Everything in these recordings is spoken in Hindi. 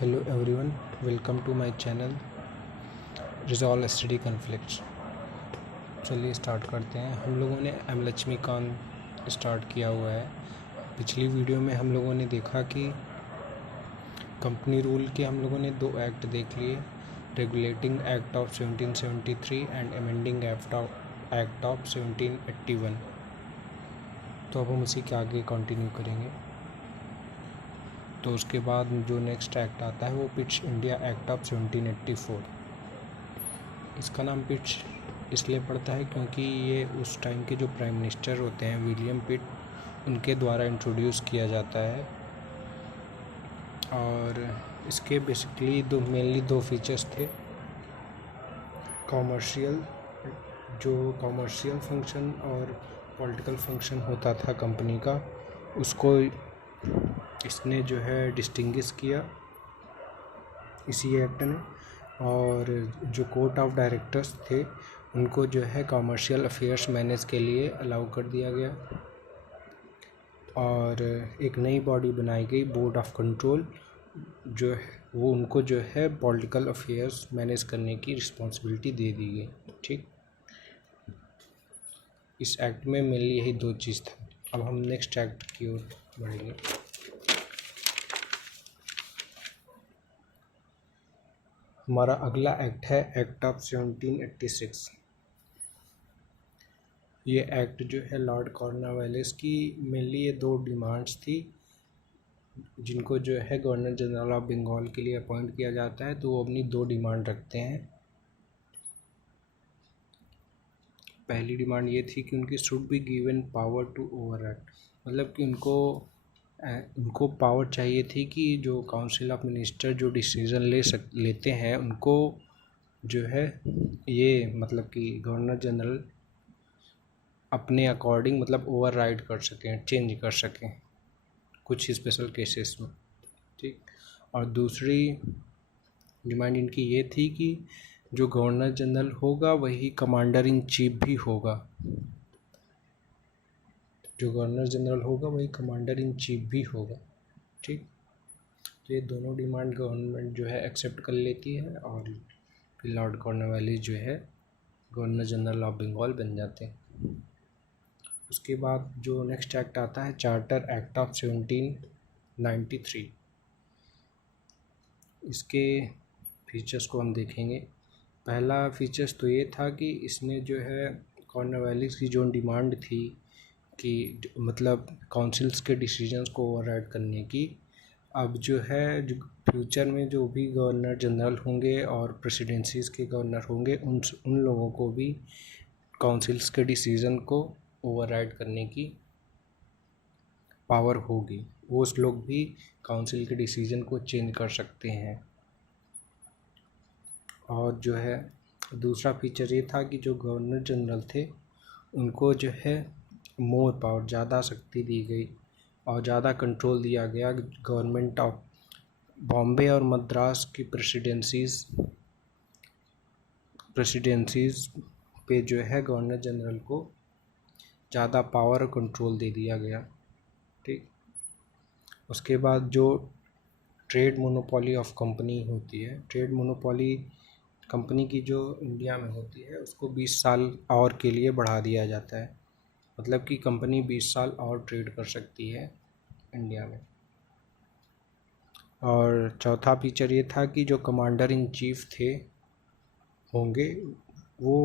Hello everyone, welcome to my channel resolve STD conflicts. चलिए स्टार्ट करते हैं। हम लोगों ने एम लक्ष्मीकांत स्टार्ट किया हुआ है। पिछली वीडियो में हम लोगों ने देखा कि कंपनी रूल के हम लोगों ने दो एक्ट देख लिए, regulating act of 1773 and amending act of 1781। तो अब हम उसी के आगे कंटिन्यू करेंगे। तो उसके बाद जो नेक्स्ट एक्ट आता है वो पिट्स इंडिया एक्ट ऑफ 1784। इसका नाम पिट्स इसलिए पड़ता है क्योंकि ये उस टाइम के जो प्राइम मिनिस्टर होते हैं विलियम पिट, उनके द्वारा इंट्रोड्यूस किया जाता है। और इसके बेसिकली मेनली दो फीचर्स थे। जो कॉमर्शियल फंक्शन और पॉलिटिकल फंक्शन होता था कंपनी का, उसको इसने जो है डिस्टिंग्विश किया इसी एक्ट ने। और जो कोर्ट ऑफ डायरेक्टर्स थे उनको जो है कॉमर्शियल अफेयर्स मैनेज के लिए अलाउ कर दिया गया। और एक नई बॉडी बनाई गई, बोर्ड ऑफ कंट्रोल, जो है वो उनको जो है पॉलिटिकल अफेयर्स मैनेज करने की रिस्पॉन्सिबिलिटी दे दी गई। ठीक, इस एक्ट में मेनली यही दो चीज़ था। अब हम नेक्स्ट एक्ट की ओर बढ़ेंगे। हमारा अगला एक्ट है एक्ट ऑफ 1786। ये एक्ट जो है लॉर्ड कॉर्नवालिस की मेनली ये दो डिमांड्स थी, जिनको जो है गवर्नर जनरल ऑफ बंगाल के लिए अपॉइंट किया जाता है। तो वो अपनी दो डिमांड रखते हैं। पहली डिमांड ये थी कि उनकी should be given power to override, मतलब कि उनको पावर चाहिए थी कि जो काउंसिल ऑफ मिनिस्टर जो डिसीजन लेते हैं उनको जो है ये मतलब कि गवर्नर जनरल अपने अकॉर्डिंग मतलब ओवरराइड कर सकें, चेंज कर सकें कुछ स्पेशल केसेस में। ठीक, और दूसरी डिमांड इनकी ये थी कि जो गवर्नर जनरल होगा वही कमांडर इन चीफ भी होगा। जो गवर्नर जनरल होगा वही कमांडर इन चीफ भी होगा। ठीक, तो ये दोनों डिमांड गवर्नमेंट जो है एक्सेप्ट कर लेती है और फिर लॉर्ड कॉर्नवालिस जो है गवर्नर जनरल ऑफ बंगाल बन जाते हैं। उसके बाद जो नेक्स्ट एक्ट आता है चार्टर एक्ट ऑफ 1793। इसके फीचर्स को हम देखेंगे। पहला फीचर्स तो ये था कि इसने जो है कॉर्नवालिस की जो डिमांड थी कि मतलब काउंसिल्स के डिसीजंस को ओवरराइड करने की, अब जो है जो फ्यूचर में जो भी गवर्नर जनरल होंगे और प्रेसिडेंसीज के गवर्नर होंगे उन लोगों को भी काउंसिल्स के डिसीजन को ओवरराइड करने की पावर होगी। वो उस लोग भी काउंसिल के डिसीजन को चेंज कर सकते हैं। और जो है दूसरा फीचर ये था कि जो गवर्नर जनरल थे उनको जो है मोर पावर, ज़्यादा शक्ति दी गई और ज़्यादा कंट्रोल दिया गया गवर्नमेंट ऑफ बॉम्बे और मद्रास की प्रेसिडेंसीज पे जो है गवर्नर जनरल को ज़्यादा पावर और कंट्रोल दे दिया गया। ठीक, उसके बाद जो ट्रेड मोनोपोली ऑफ कंपनी होती है, ट्रेड मोनोपोली कंपनी की जो इंडिया में होती है उसको 20 साल और के लिए बढ़ा दिया जाता है। मतलब कि कंपनी 20 साल और ट्रेड कर सकती है इंडिया में। और चौथा फीचर ये था कि जो कमांडर इन चीफ होंगे वो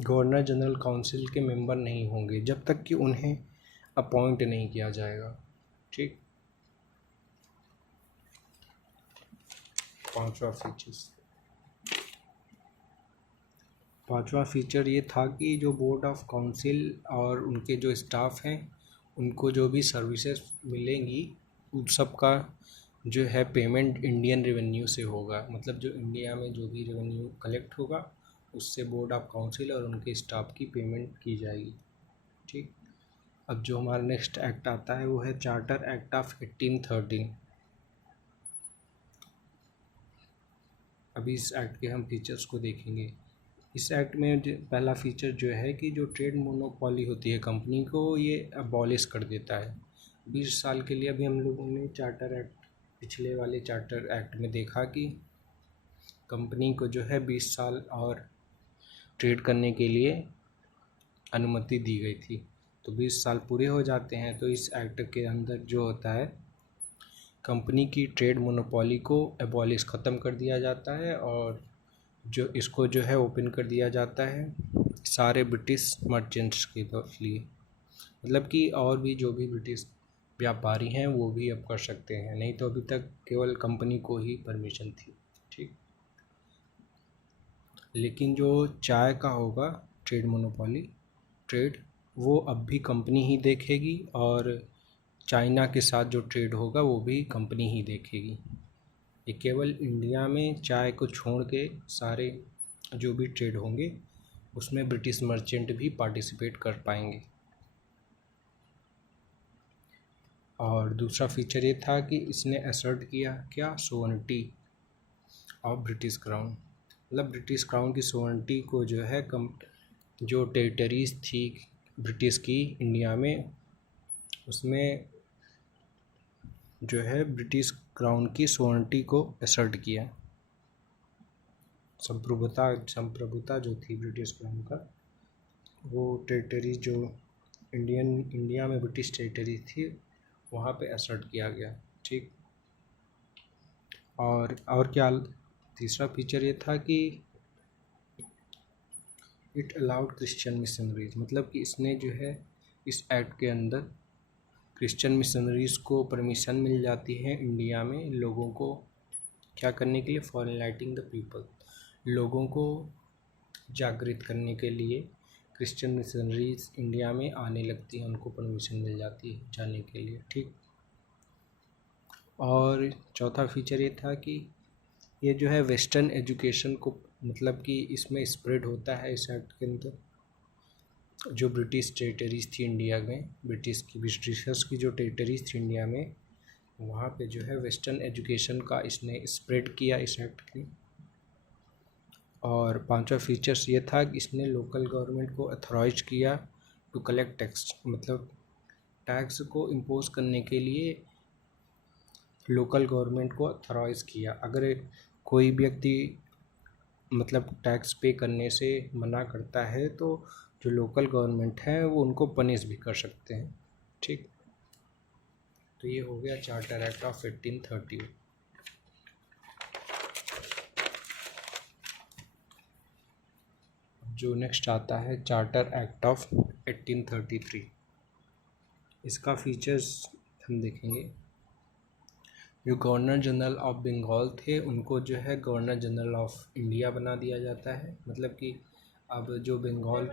गवर्नर जनरल काउंसिल के मेंबर नहीं होंगे जब तक कि उन्हें अपॉइंट नहीं किया जाएगा। ठीक, पांचवा फीचर ये था कि जो बोर्ड ऑफ काउंसिल और उनके जो स्टाफ हैं उनको जो भी सर्विसेज मिलेंगी उन सब का जो है पेमेंट इंडियन रेवेन्यू से होगा। मतलब जो इंडिया में जो भी रेवेन्यू कलेक्ट होगा उससे बोर्ड ऑफ काउंसिल और उनके स्टाफ की पेमेंट की जाएगी। ठीक, अब जो हमारा नेक्स्ट एक्ट आता है वो है चार्टर एक्ट ऑफ 1813। अभी इस एक्ट के हम फीचर्स को देखेंगे। इस एक्ट में पहला फीचर जो है कि जो ट्रेड मोनोपोली होती है कंपनी को, ये अबॉलिश कर देता है 20 साल के लिए। अभी हम लोगों ने चार्टर एक्ट पिछले वाले चार्टर एक्ट में देखा कि कंपनी को जो है 20 साल और ट्रेड करने के लिए अनुमति दी गई थी। तो 20 साल पूरे हो जाते हैं तो इस एक्ट के अंदर जो होता है, कंपनी की ट्रेड मोनोपोली को एबॉलिश ख़त्म कर दिया जाता है और जो इसको जो है ओपन कर दिया जाता है सारे ब्रिटिश मर्चेंट्स के लिए। मतलब कि और भी जो भी ब्रिटिश व्यापारी हैं वो भी अब कर सकते हैं, नहीं तो अभी तक केवल कंपनी को ही परमिशन थी। ठीक, लेकिन जो चाय का होगा ट्रेड मोनोपोली ट्रेड, वो अब भी कंपनी ही देखेगी और चाइना के साथ जो ट्रेड होगा वो भी कंपनी ही देखेगी। ये केवल इंडिया में चाय को छोड़ के सारे जो भी ट्रेड होंगे उसमें ब्रिटिश मर्चेंट भी पार्टिसिपेट कर पाएंगे। और दूसरा फीचर ये था कि इसने असर्ट किया क्या, सोवरेनिटी ऑफ ब्रिटिश क्राउन। मतलब ब्रिटिश क्राउन की सोवरेनिटी को जो है जो टेरिटरीज थी ब्रिटिश की इंडिया में, उसमें जो है ब्रिटिश क्राउन की सोवरेनिटी को असर्ट किया। संप्रभुता जो थी ब्रिटिश क्राउन का, वो टेरिटरी जो इंडिया में ब्रिटिश टेरिटरी थी वहाँ पे असर्ट किया गया। ठीक, और क्या तीसरा फीचर ये था कि इट अलाउड क्रिश्चियन मिशनरीज। मतलब कि इसने जो है इस एक्ट के अंदर क्रिश्चियन मिशनरीज को परमिशन मिल जाती है इंडिया में लोगों को क्या करने के लिए, फॉर एनलाइटिंग द पीपल, लोगों को जागृत करने के लिए क्रिश्चियन मिशनरीज इंडिया में आने लगती हैं, उनको परमिशन मिल जाती है जाने के लिए। ठीक, और चौथा फीचर ये था कि ये जो है वेस्टर्न एजुकेशन को, मतलब कि इसमें स्प्रेड होता है इस एक्ट के अंदर जो ब्रिटिश टेरिटरीज थी इंडिया में, ब्रिटिशर्स की जो टेरिटरीज थी इंडिया में, वहाँ पे जो है वेस्टर्न एजुकेशन का इसने स्प्रेड किया इस एक्ट के। और पांचवा फीचर्स ये था कि इसने लोकल गवर्नमेंट को अथॉराइज किया टू कलेक्ट टैक्स। मतलब टैक्स को इम्पोज करने के लिए लोकल गवर्नमेंट को अथॉराइज किया। अगर कोई व्यक्ति मतलब टैक्स पे करने से मना करता है तो जो लोकल गवर्नमेंट है वो उनको पनिश भी कर सकते हैं। ठीक, तो ये हो गया चार्टर एक्ट ऑफ 1830। जो नेक्स्ट आता है चार्टर एक्ट ऑफ 1833। इसका फीचर्स हम देखेंगे। जो गवर्नर जनरल ऑफ बंगाल थे उनको जो है गवर्नर जनरल ऑफ इंडिया बना दिया जाता है। मतलब कि अब जो बंगाल,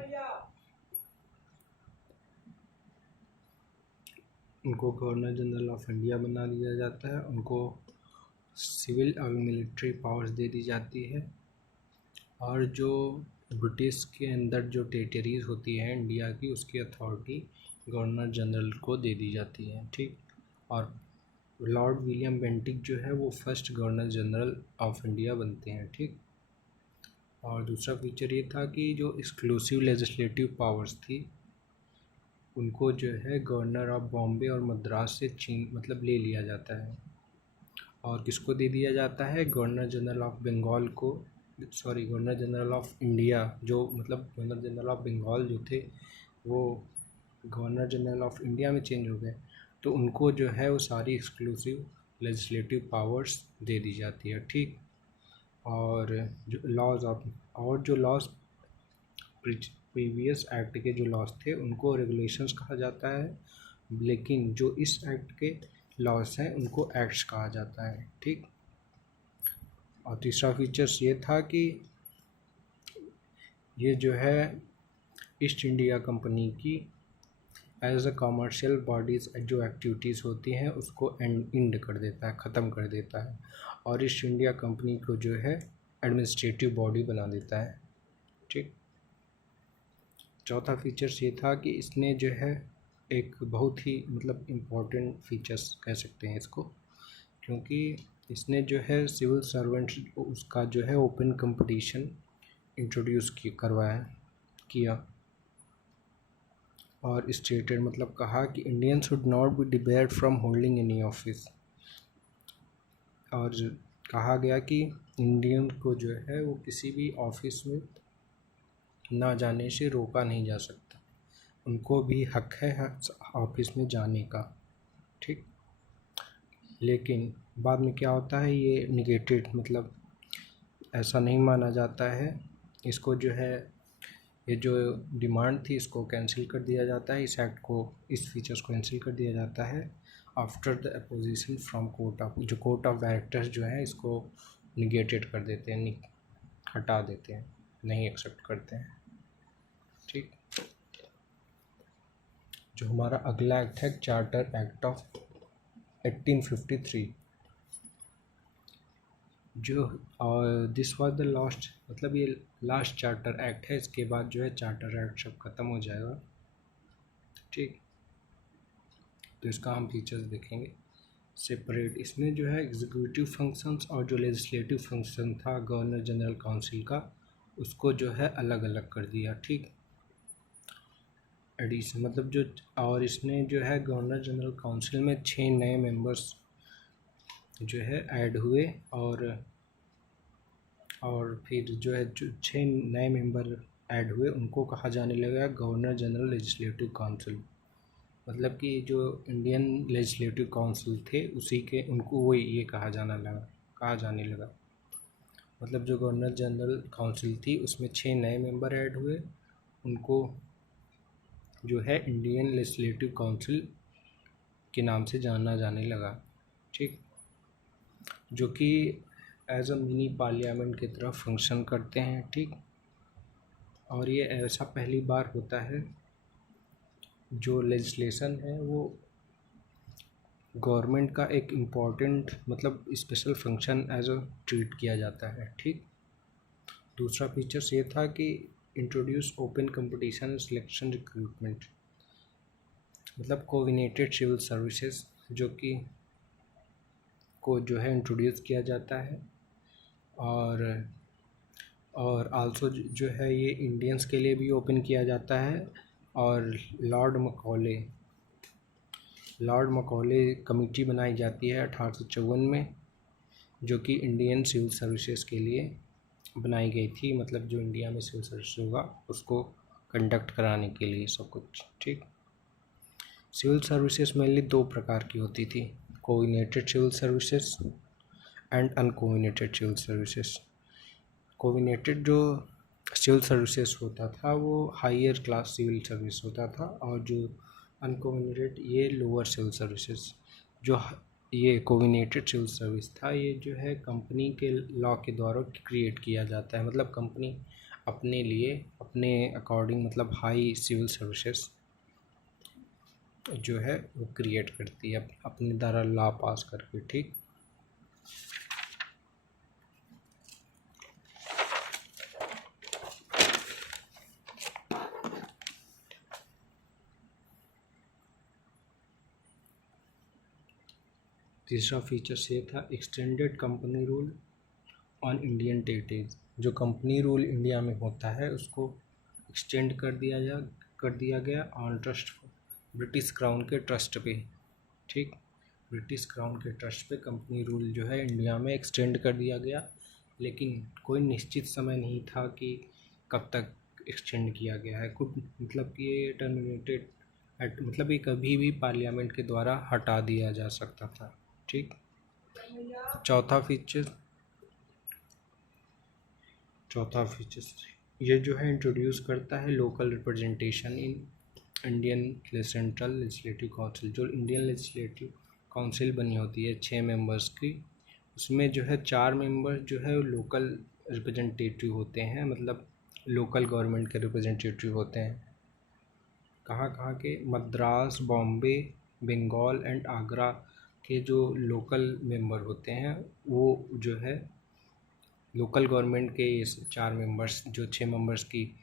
उनको गवर्नर जनरल ऑफ इंडिया बना दिया जाता है, उनको सिविल और मिलिट्री पावर्स दे दी जाती है। और जो ब्रिटिश के अंदर जो टेरिटरीज होती है इंडिया की, उसकी अथॉरिटी गवर्नर जनरल को दे दी जाती है। ठीक, और लॉर्ड विलियम बेंटिक जो है वो first governor general of India बनते हैं। ठीक, और दूसरा फीचर ये था कि जो एक्सक्लूसिव लेजिस्लेटिव पावर्स थी उनको जो है गवर्नर ऑफ बॉम्बे और मद्रास से मतलब ले लिया जाता है। और किसको दे दिया जाता है, गवर्नर जनरल ऑफ बंगाल को, sorry governor general of India, जो मतलब गवर्नर जनरल ऑफ बंगाल जो थे वो गवर्नर जनरल ऑफ इंडिया में चेंज हो गए, तो उनको जो है वो सारी एक्सक्लूसिव लेजिस्लेटिव पावर्स दे दी जाती है। ठीक, और जो लॉज प्रीवियस एक्ट के जो लॉज थे उनको रेगुलेशंस कहा जाता है, लेकिन जो इस एक्ट के लॉज हैं उनको एक्ट्स कहा जाता है। ठीक, और तीसरा फीचर्स ये था कि ये जो है ईस्ट इंडिया कंपनी की एज अ कॉमर्शियल बॉडीज़ जो एक्टिविटीज़ होती हैं उसको एंड कर देता है, ख़त्म कर देता है, और ईस्ट इंडिया कंपनी को जो है एडमिनिस्ट्रेटिव बॉडी बना देता है। ठीक, चौथा फीचर्स ये था कि इसने जो है एक बहुत ही मतलब इम्पोर्टेंट फीचर्स कह सकते हैं इसको, क्योंकि इसने जो है सिविल सर्वेंट्स उसका जो है ओपन कंपटीशन इंट्रोड्यूस किया और स्टेटेड, मतलब कहा कि Indian should not be debarred from holding any office. और कहा गया कि इंडियन को जो है वो किसी भी ऑफिस में ना जाने से रोका नहीं जा सकता, उनको भी हक है ऑफिस में जाने का। ठीक, लेकिन बाद में क्या होता है, ये निगेटेड, मतलब ऐसा नहीं माना जाता है। इसको जो है, ये जो डिमांड थी इसको कैंसिल कर दिया जाता है, इस एक्ट को, इस फीचर्स को कैंसिल कर दिया जाता है after the opposition from court of, जो कोर्ट ऑफ डायरेक्टर्स जो है इसको निगेटेड कर देते हैं, हटा देते हैं, नहीं एक्सेप्ट करते हैं। ठीक, जो हमारा अगला एक्ट है चार्टर एक्ट ऑफ 1853, जो दिस वाज द लास्ट, मतलब ये लास्ट चार्टर एक्ट है, इसके बाद जो है चार्टर एक्ट सब ख़त्म हो जाएगा। ठीक, तो इसका हम फीचर्स देखेंगे सेपरेट। इसमें जो है एग्जीक्यूटिव फंक्शंस और जो लेजिस्लेटिव फंक्शन था गवर्नर जनरल काउंसिल का, उसको जो है अलग अलग कर दिया। ठीक, एडिशन, मतलब जो, और इसने जो है गवर्नर जनरल काउंसिल में 6 नए मेंबर्स जो है ऐड हुए, और फिर जो है जो 6 नए मेंबर ऐड हुए उनको कहा जाने लगा गवर्नर जनरल लेजिस्लेटिव काउंसिल। मतलब कि जो इंडियन लेजिस्लेटिव काउंसिल थे उसी के, उनको वही ये कहा जाने लगा। मतलब जो गवर्नर जनरल काउंसिल थी उसमें 6 नए मेंबर ऐड हुए, उनको जो है इंडियन लेजिस्लेटिव काउंसिल के नाम से जाना जाने लगा। ठीक, जो कि एज अ मिनी पार्लियामेंट की तरह फंक्शन करते हैं। ठीक, और ये ऐसा पहली बार होता है जो लेजिस्लेशन है वो गवर्नमेंट का एक इम्पॉर्टेंट, मतलब special function as a treat किया जाता है। ठीक, दूसरा फीचर्स ये था कि introduce open competition selection recruitment, मतलब कोऑर्डिनेटेड सिविल सर्विसेज जो कि को जो है इंट्रोड्यूस किया जाता है, और आल्सो जो है ये इंडियंस के लिए भी ओपन किया जाता है। और लॉर्ड मकौले कमेटी बनाई जाती है 1854 में, जो कि इंडियन सिविल सर्विसेज के लिए बनाई गई थी, मतलब जो इंडिया में सिविल सर्विस होगा उसको कंडक्ट कराने के लिए सब कुछ। ठीक, सिविल सर्विसेज मेनली 2 प्रकार की होती थी, coordinated civil services and uncoordinated civil services. Coordinated जो सिविल सर्विसेज होता था वो हायर क्लास सिविल सर्विस होता था, और जो अनकोऑर्डिनेटेड ये लोअर सिविल सर्विसेज। जो ये कोऑर्डिनेटेड सिविल सर्विस था ये जो है कंपनी के लॉ के द्वारा क्रिएट किया जाता है, मतलब कंपनी अपने लिए अपने अकॉर्डिंग, मतलब हाई सिविल सर्विसेज जो है वो क्रिएट करती है अपने द्वारा लॉ पास करके। ठीक, तीसरा फीचर्स ये था extended company rule on Indian territories, जो कंपनी रूल इंडिया में होता है उसको एक्सटेंड कर दिया गया ऑन ट्रस्ट, ब्रिटिश क्राउन के ट्रस्ट पे। ठीक, ब्रिटिश क्राउन के ट्रस्ट पे कंपनी रूल जो है इंडिया में एक्सटेंड कर दिया गया, लेकिन कोई निश्चित समय नहीं था कि कब तक एक्सटेंड किया गया है। कुछ मतलब कि ये टर्मिनेटेड, मतलब ये कभी भी पार्लियामेंट के द्वारा हटा दिया जा सकता था। ठीक, चौथा फीचर्स ये जो है इंट्रोड्यूस करता है local representation in Indian central legislative council. जो इंडियन लेजिस्लेटिव काउंसिल बनी होती है 6 मेंबर्स की, उसमें जो है 4 मेंबर जो है लोकल रिप्रेजेंटेटिव होते हैं, मतलब लोकल गवर्नमेंट के रिप्रेजेंटेटिव होते हैं। कहाँ कहाँ के, मद्रास, बॉम्बे, बंगाल एंड आगरा के जो लोकल मेंबर होते हैं वो जो है लोकल गवर्नमेंट के 4 मेंबर्स, जो 6 मेंबर्स की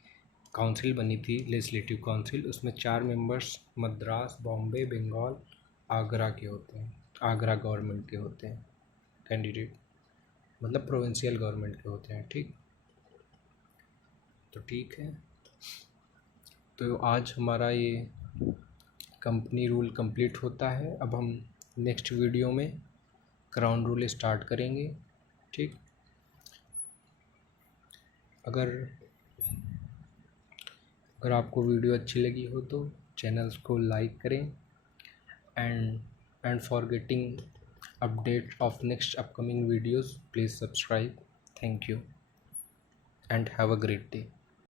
काउंसिल बनी थी लेजिस्लेटिव काउंसिल, उसमें 4 मेंबर्स मद्रास, बॉम्बे, बंगाल, आगरा के होते हैं, आगरा गवर्नमेंट के होते हैं कैंडिडेट, मतलब प्रोविंशियल गवर्नमेंट के होते हैं। ठीक, तो ठीक है, तो आज हमारा ये कंपनी रूल कंप्लीट होता है। अब हम नेक्स्ट वीडियो में ग्राउंड रूल स्टार्ट करेंगे। ठीक, अगर आपको वीडियो अच्छी लगी हो तो चैनल्स को लाइक करें and for getting update of next upcoming videos please subscribe. Thank you and have a great day.